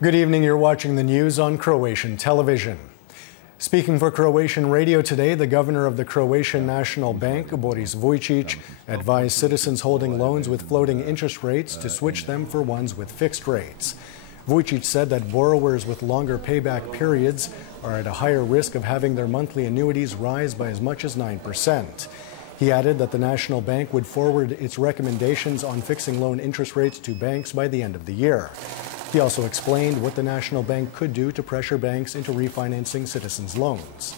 Good evening, you're watching the news on Croatian television. Speaking for Croatian radio today, the governor of the Croatian National Bank, Boris Vujčić, advised citizens holding loans with floating interest rates to switch them for ones with fixed rates. Vujčić said that borrowers with longer payback periods are at a higher risk of having their monthly annuities rise by as much as 9%. He added that the National Bank would forward its recommendations on fixing loan interest rates to banks by the end of the year. He also explained what the National Bank could do to pressure banks into refinancing citizens' loans.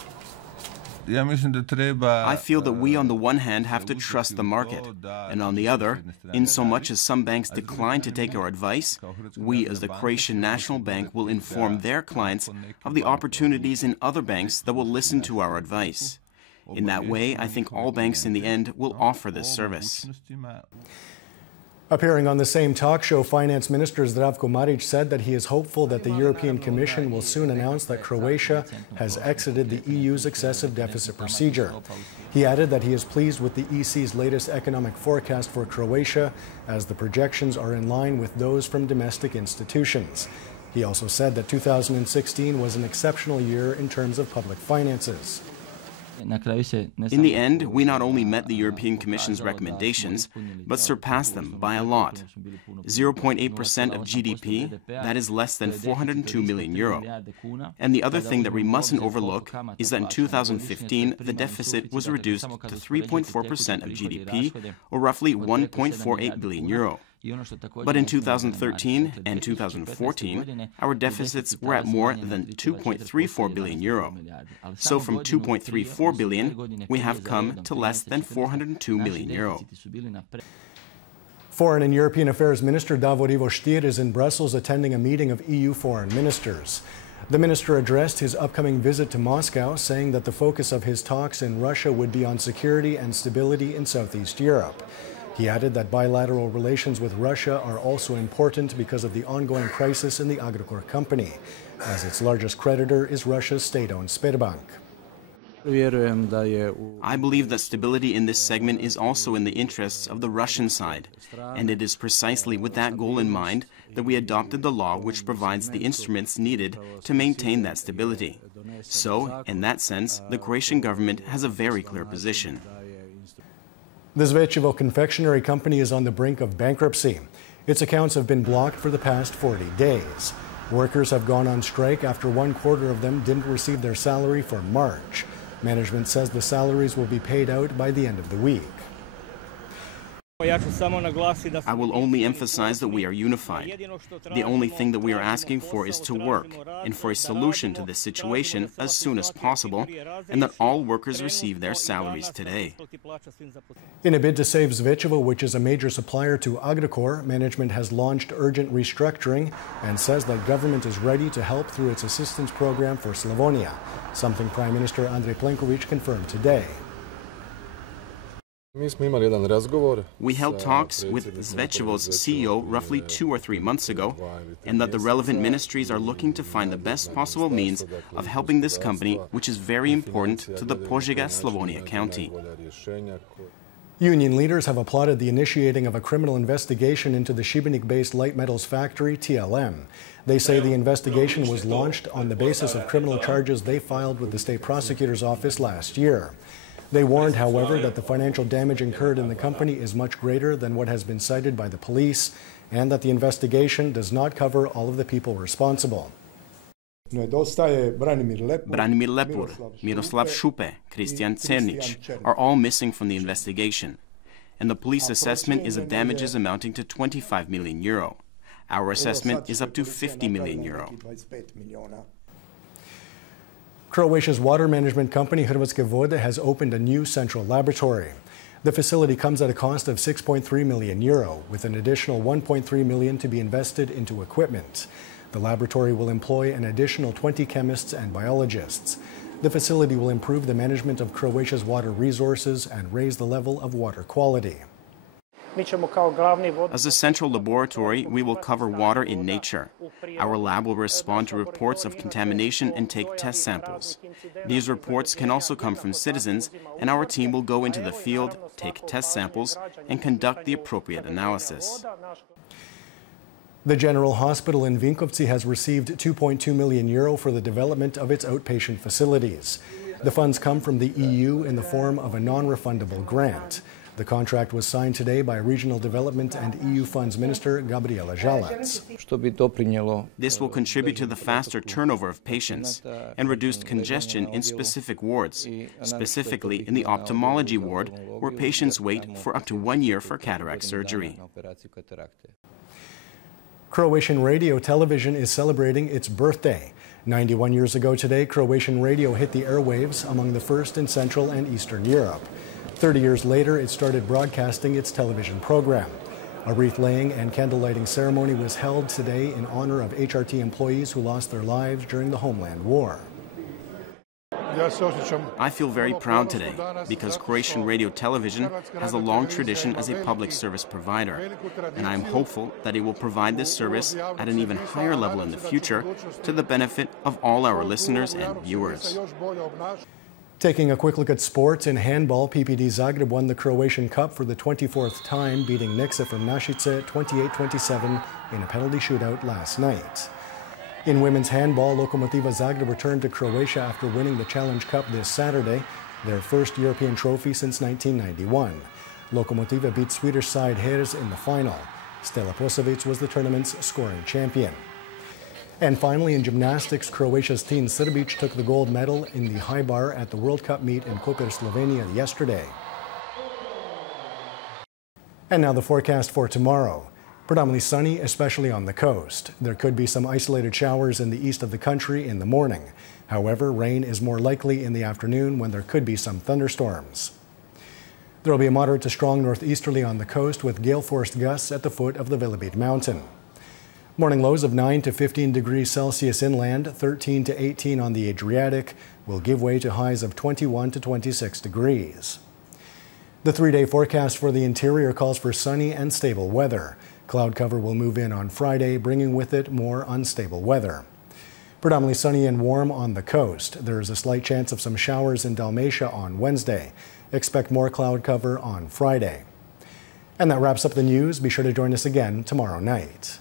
I feel that we on the one hand have to trust the market, and on the other, in so much as some banks decline to take our advice, we as the Croatian National Bank will inform their clients of the opportunities in other banks that will listen to our advice. In that way, I think all banks in the end will offer this service. Appearing on the same talk show, Finance Minister Zdravko Marić said that he is hopeful that the European Commission will soon announce that Croatia has exited the EU's excessive deficit procedure. He added that he is pleased with the EC's latest economic forecast for Croatia, as the projections are in line with those from domestic institutions. He also said that 2016 was an exceptional year in terms of public finances. In the end, we not only met the European Commission's recommendations, but surpassed them by a lot. 0.8% of GDP, that is less than 402 million euro. And the other thing that we mustn't overlook is that in 2015, the deficit was reduced to 3.4% of GDP, or roughly 1.48 billion euro. But in 2013 and 2014, our deficits were at more than 2.34 billion euro. So from 2.34 billion, we have come to less than 402 million euro. Foreign and European Affairs Minister Davor Ivo Stier is in Brussels attending a meeting of EU foreign ministers. The minister addressed his upcoming visit to Moscow, saying that the focus of his talks in Russia would be on security and stability in Southeast Europe. He added that bilateral relations with Russia are also important because of the ongoing crisis in the Agrokor company, as its largest creditor is Russia's state-owned Sberbank. I believe that stability in this segment is also in the interests of the Russian side, and it is precisely with that goal in mind that we adopted the law which provides the instruments needed to maintain that stability. So, in that sense, the Croatian government has a very clear position. The Zvečevo confectionery company is on the brink of bankruptcy. Its accounts have been blocked for the past 40 days. Workers have gone on strike after 1/4 of them didn't receive their salary for March. Management says the salaries will be paid out by the end of the week. I will only emphasize that we are unified. The only thing that we are asking for is to work, and for a solution to this situation as soon as possible, and that all workers receive their salaries today. In a bid to save Zvečevo, which is a major supplier to Agrokor, management has launched urgent restructuring and says that government is ready to help through its assistance program for Slavonia, something Prime Minister Andrej Plenković confirmed today. We held talks with Zvečevo's CEO roughly 2 or 3 months ago, and that the relevant ministries are looking to find the best possible means of helping this company, which is very important to the Požega-Slavonia county. Union leaders have applauded the initiating of a criminal investigation into the Šibenik-based light metals factory, TLM. They say the investigation was launched on the basis of criminal charges they filed with the state prosecutor's office last year. They warned, however, that the financial damage incurred in the company is much greater than what has been cited by the police, and that the investigation does not cover all of the people responsible. Branimir Lepur, Miroslav Šupe, Kristijan Cernić are all missing from the investigation, and the police assessment is of damages amounting to 25 million euro. Our assessment is up to 50 million euro. Croatia's water management company, Hrvatske vode, has opened a new central laboratory. The facility comes at a cost of 6.3 million euro, with an additional 1.3 million to be invested into equipment. The laboratory will employ an additional 20 chemists and biologists. The facility will improve the management of Croatia's water resources and raise the level of water quality. As a central laboratory, we will cover water in nature. Our lab will respond to reports of contamination and take test samples. These reports can also come from citizens, and our team will go into the field, take test samples, and conduct the appropriate analysis. The General Hospital in Vinkovci has received €2.2 million for the development of its outpatient facilities. The funds come from the EU in the form of a non-refundable grant. The contract was signed today by Regional Development and EU Funds Minister Gabriela Žalac. This will contribute to the faster turnover of patients and reduced congestion in specific wards, specifically in the ophthalmology ward, where patients wait for up to 1 year for cataract surgery. Croatian radio television is celebrating its birthday. 91 years ago today, Croatian radio hit the airwaves among the first in Central and Eastern Europe. 30 years later, it started broadcasting its television program. A wreath-laying and candle-lighting ceremony was held today in honor of HRT employees who lost their lives during the Homeland War. I feel very proud today because Croatian radio television has a long tradition as a public service provider, and I am hopeful that it will provide this service at an even higher level in the future to the benefit of all our listeners and viewers. Taking a quick look at sports, in handball, PPD Zagreb won the Croatian Cup for the 24th time, beating Nexe from Našice 28-27 in a penalty shootout last night. In women's handball, Lokomotiva Zagreb returned to Croatia after winning the Challenge Cup this Saturday, their first European trophy since 1991. Lokomotiva beat Swedish side HRTs in the final. Stella Posovic was the tournament's scoring champion. And finally, in gymnastics, Croatia's Tin Srbic took the gold medal in the high bar at the World Cup meet in Koper, Slovenia yesterday. And now the forecast for tomorrow. Predominantly sunny, especially on the coast. There could be some isolated showers in the east of the country in the morning. However, rain is more likely in the afternoon when there could be some thunderstorms. There will be a moderate to strong northeasterly on the coast with gale-force gusts at the foot of the Velebit mountain. Morning lows of 9 to 15 degrees Celsius inland, 13 to 18 on the Adriatic, will give way to highs of 21 to 26 degrees. The three-day forecast for the interior calls for sunny and stable weather. Cloud cover will move in on Friday, bringing with it more unstable weather. Predominantly sunny and warm on the coast. There is a slight chance of some showers in Dalmatia on Wednesday. Expect more cloud cover on Friday. And that wraps up the news. Be sure to join us again tomorrow night.